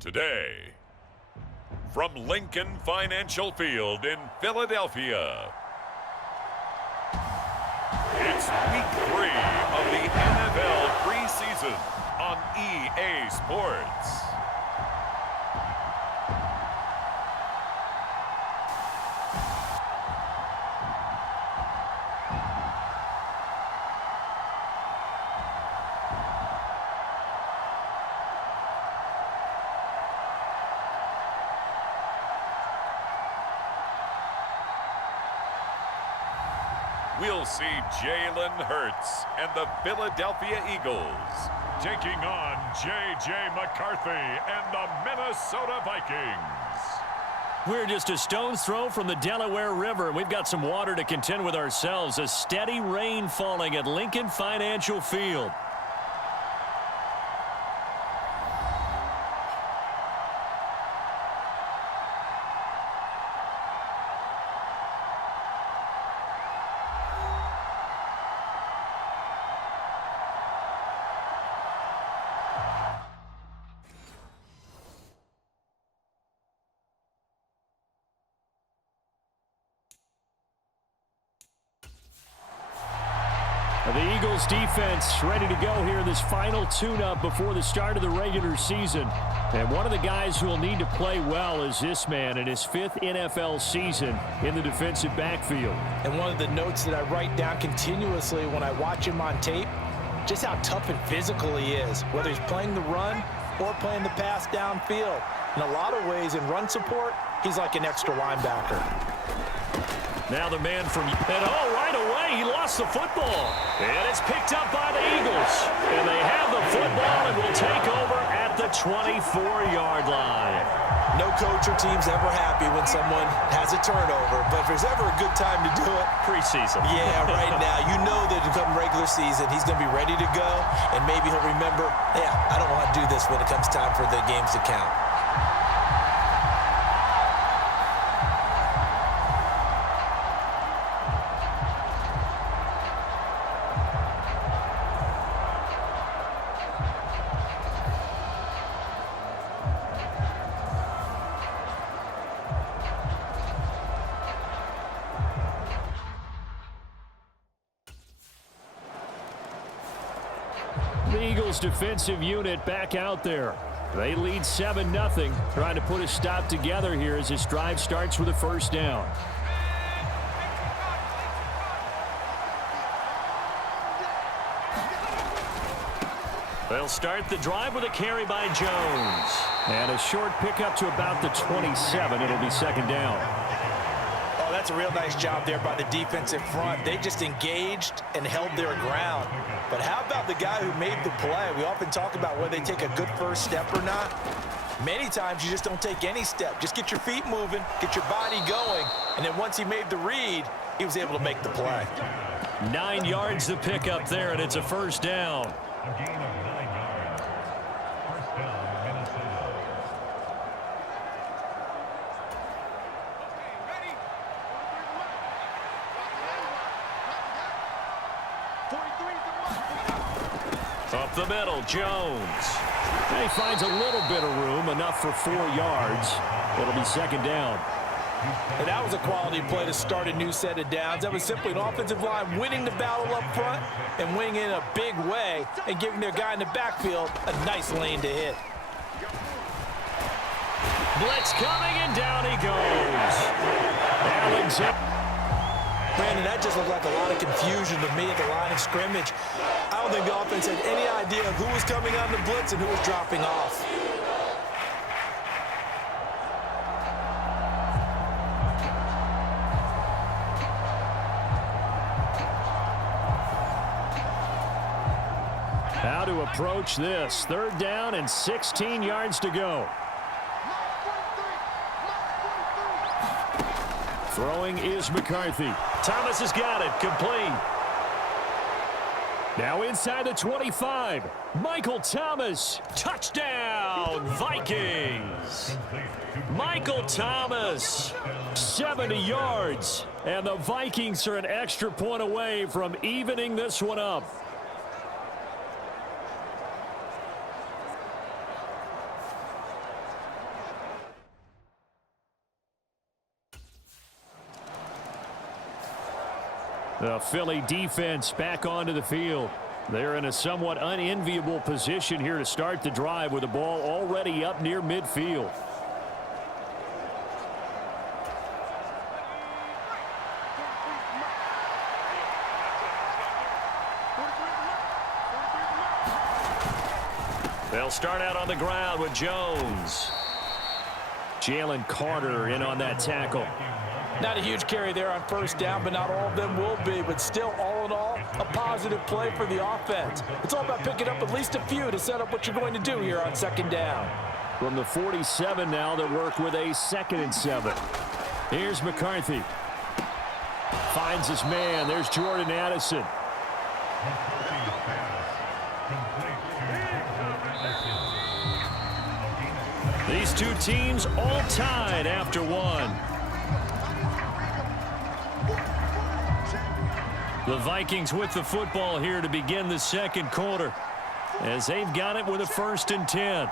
Today, from Lincoln Financial Field in Philadelphia, it's Week 3 of the NFL preseason on EA Sports. We'll see Jalen Hurts and the Philadelphia Eagles taking on J.J. McCarthy and the Minnesota Vikings. We're just a stone's throw from the Delaware River, and we've got some water to contend with ourselves. A steady rain falling at Lincoln Financial Field. The Eagles defense ready to go here in this final tune-up before the start of the regular season. And one of the guys who will need to play well is this man in his 5th NFL season in the defensive backfield. And one of the notes that I write down continuously when I watch him on tape, just how tough and physical he is, whether he's playing the run or playing the pass downfield. In a lot of ways, in run support, he's like an extra linebacker. Now the man from... And right away, he lost the football. And it's picked up by the Eagles. And they have the football and will take over at the 24-yard line. No coach or team's ever happy when someone has a turnover. But if there's ever a good time to do it... Preseason. Yeah, right now. You know that come regular season, he's going to be ready to go. And maybe he'll remember, yeah, I don't want to do this when it comes time for the games to count. The Eagles defensive unit back out there. They lead 7-0, trying to put a stop together here as this drive starts with a first down. They'll start the drive with a carry by Jones. And a short pickup to about the 27. It'll be second down. Oh, that's a real nice job there by the defensive front. They just engaged and held their ground. But how about the guy who made the play? We often talk about whether they take a good first step or not. Many times you just don't take any step. Just get your feet moving, get your body going, and then once he made the read, he was able to make the play. 9 yards to pick up there, and it's a first down. A gain of 9 yards. First down, Minnesota. Up the middle, Jones. And he finds a little bit of room, enough for 4 yards. It'll be second down. And that was a quality play to start a new set of downs. That was simply an offensive line winning the battle up front and winning in a big way and giving their guy in the backfield a nice lane to hit. Blitz coming, and down he goes. Alexander. Brandon, that just looked like a lot of confusion to me at the line of scrimmage. I don't think the offense had any idea of who was coming on the blitz and who was dropping off. How to approach this. Third down and 16 yards to go. Throwing is McCarthy. Thomas has got it. Complete. Now inside the 25. Michael Thomas. Touchdown, Vikings. Michael Thomas. 70 yards. And the Vikings are an extra point away from evening this one up. The Philly defense back onto the field. They're in a somewhat unenviable position here to start the drive with the ball already up near midfield. They'll start out on the ground with Jones. Jalen Carter in on that tackle. Not a huge carry there on first down, but not all of them will be. But still, all in all, a positive play for the offense. It's all about picking up at least a few to set up what you're going to do here on second down. From the 47 now, they work with a 2nd and 7. Here's McCarthy. Finds his man. There's Jordan Addison. These two teams all tied after one. The Vikings with the football here to begin the second quarter, as they've got it with a 1st and 10.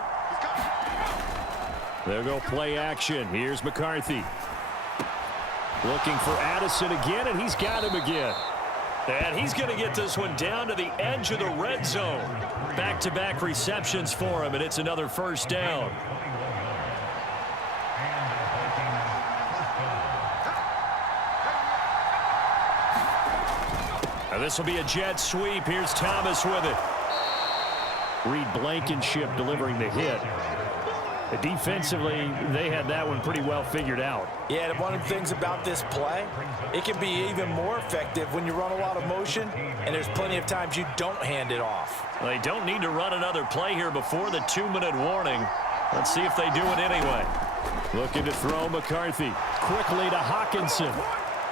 They'll go play action. Here's McCarthy. Looking for Addison again, and he's got him again. And he's going to get this one down to the edge of the red zone. Back-to-back receptions for him, and it's another 1st down. Now this will be a jet sweep. Here's Thomas with it. Reed Blankenship delivering the hit. Defensively, they had that one pretty well figured out. Yeah, and one of the things about this play, it can be even more effective when you run a lot of motion, and there's plenty of times you don't hand it off. They don't need to run another play here before the 2-minute warning. Let's see if they do it anyway. Looking to throw McCarthy. Quickly to Hawkinson.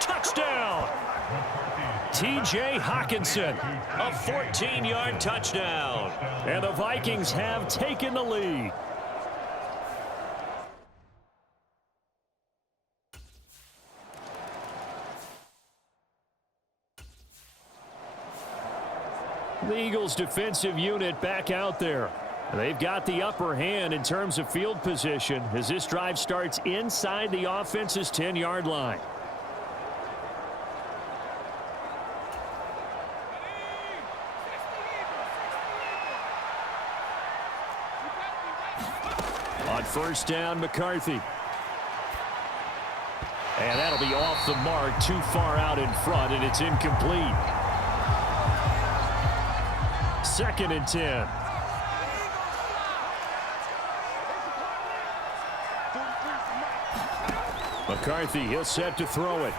Touchdown! T.J. Hawkinson, a 14-yard touchdown. And the Vikings have taken the lead. The Eagles defensive unit back out there. They've got the upper hand in terms of field position as this drive starts inside the offense's 10-yard line. On 1st down, McCarthy. And that'll be off the mark, too far out in front, and it's incomplete. 2nd and 10. McCarthy, he'll set to throw it.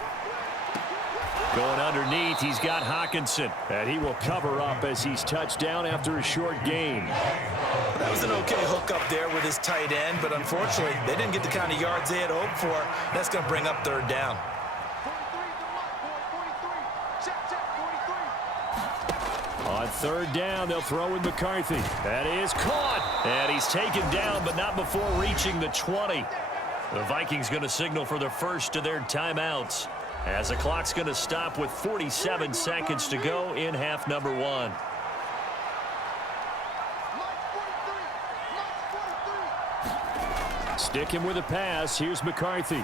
Going underneath, he's got Hawkinson, and he will cover up as he's touched down after a short gain. That was an okay hook up there with his tight end, but unfortunately, they didn't get the kind of yards they had hoped for. That's going to bring up 3rd down. On 3rd down, they'll throw with McCarthy. That is caught, and he's taken down, but not before reaching the 20. The Vikings going to signal for the first of their timeouts, as the clock's going to stop with 47 seconds to go in half number 1. Stick him with a pass. Here's McCarthy.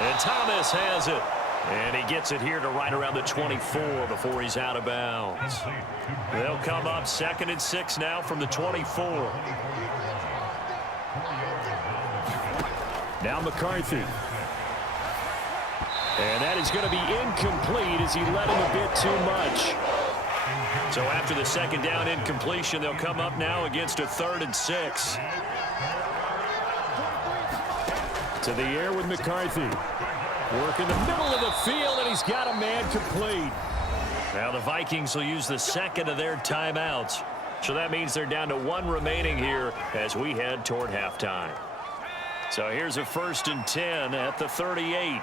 And Thomas has it. And he gets it here to right around the 24 before he's out of bounds. They'll come up 2nd and 6 now from the 24. Now McCarthy. And that is going to be incomplete as he led him a bit too much. So after the 2nd down incompletion, they'll come up now against a 3rd and 6. To the air with McCarthy. Work in the middle of the field, and he's got a man complete. Now the Vikings will use the 2nd of their timeouts. So that means they're down to 1 remaining here as we head toward halftime. So here's a 1st and 10 at the 38.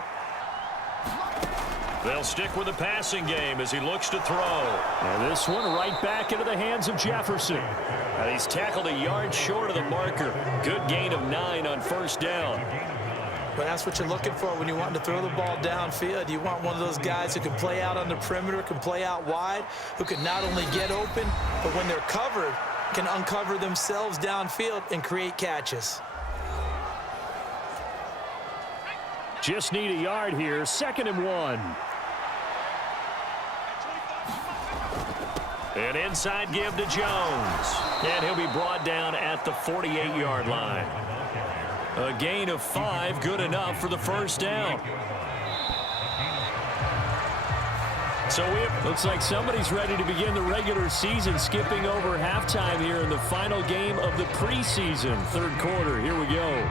They'll stick with the passing game as he looks to throw. And this one right back into the hands of Jefferson. And he's tackled a yard short of the marker. Good gain of 9 on 1st down. But that's what you're looking for when you want to throw the ball downfield. You want one of those guys who can play out on the perimeter, can play out wide, who can not only get open, but when they're covered, can uncover themselves downfield and create catches. Just need a yard here. 2nd and 1. An inside give to Jones. And he'll be brought down at the 48-yard line. A gain of 5, good enough for the first down. So it looks like somebody's ready to begin the regular season, skipping over halftime here in the final game of the preseason. Third quarter, here we go.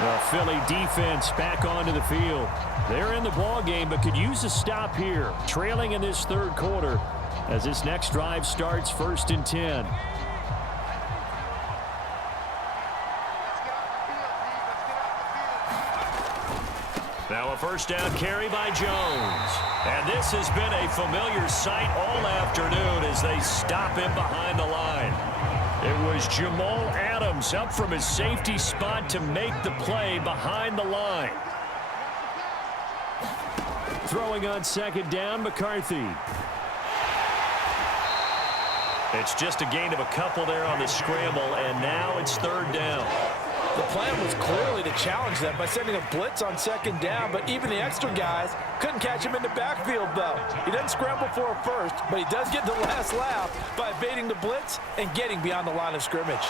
The Philly defense back onto the field. They're in the ball game, but could use a stop here. Trailing in this third quarter as this next drive starts, 1st and 10. Now a first down carry by Jones. And this has been a familiar sight all afternoon as they stop him behind the line. It was Jamal Adams up from his safety spot to make the play behind the line. Throwing on second down, McCarthy. It's just a gain of a couple there on the scramble, and now it's third down. The plan was clearly to challenge them by sending a blitz on second down, but even the extra guys couldn't catch him in the backfield, though. He doesn't scramble for a first, but he does get the last laugh by evading the blitz and getting beyond the line of scrimmage.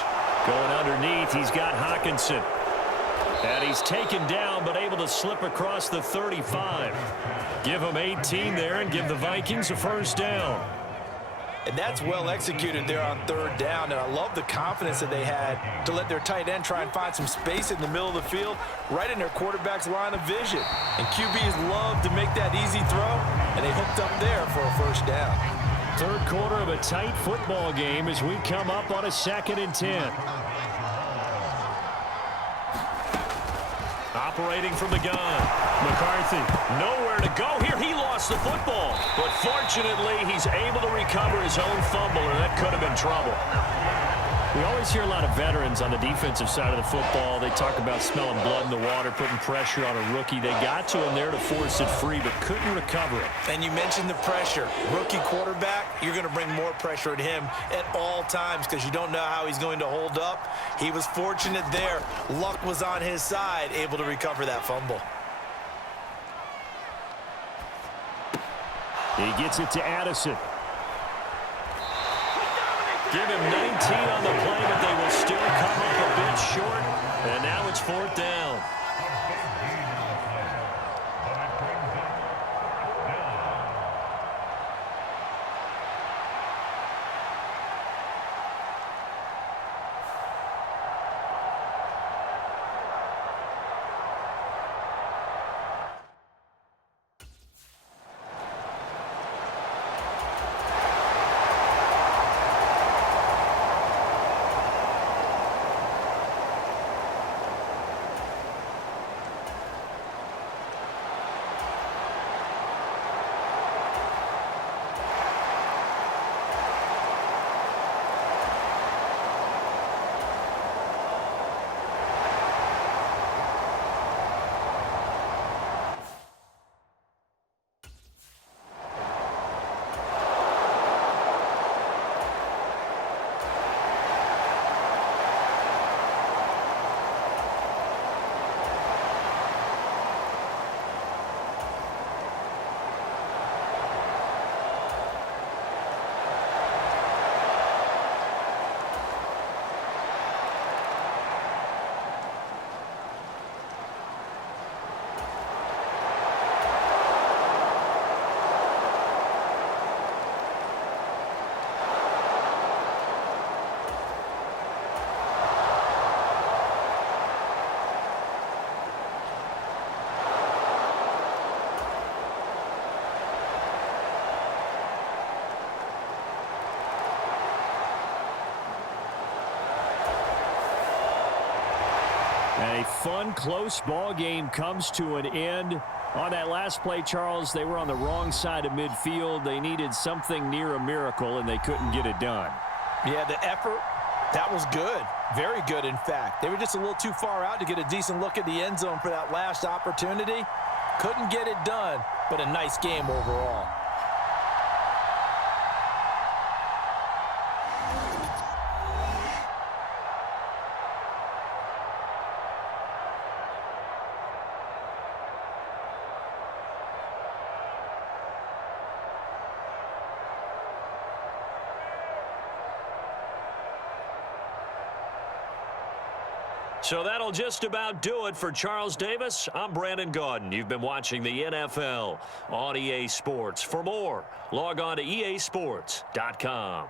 Going underneath, he's got Hawkinson. And he's taken down, but able to slip across the 35. Give him 18 there and give the Vikings a first down. And that's well executed there on third down. And I love the confidence that they had to let their tight end try and find some space in the middle of the field, right in their quarterback's line of vision. And QBs love to make that easy throw, and they hooked up there for a first down. Third quarter of a tight football game as we come up on a 2nd and 10. Operating from the gun. McCarthy, nowhere to go here. He lost the football. But fortunately, he's able to recover his own fumble, or that could have been trouble. We always hear a lot of veterans on the defensive side of the football. They talk about smelling blood in the water, putting pressure on a rookie. They got to him there to force it free, but couldn't recover it. And you mentioned the pressure. Rookie quarterback, you're going to bring more pressure at him at all times because you don't know how he's going to hold up. He was fortunate there. Luck was on his side, able to recover that fumble. He gets it to Addison. Give him 19 on the play, but they will still come up a bit short. And now it's 4th down. A fun, close ball game comes to an end. On that last play, Charles, they were on the wrong side of midfield. They needed something near a miracle, and they couldn't get it done. Yeah, the effort, that was good. Very good, in fact. They were just a little too far out to get a decent look at the end zone for that last opportunity. Couldn't get it done, but a nice game overall. So that'll just about do it for Charles Davis. I'm Brandon Gaudin. You've been watching the NFL on EA Sports. For more, log on to easports.com.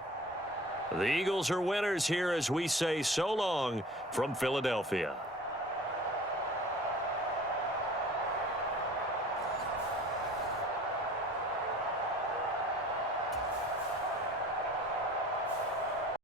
The Eagles are winners here as we say so long from Philadelphia.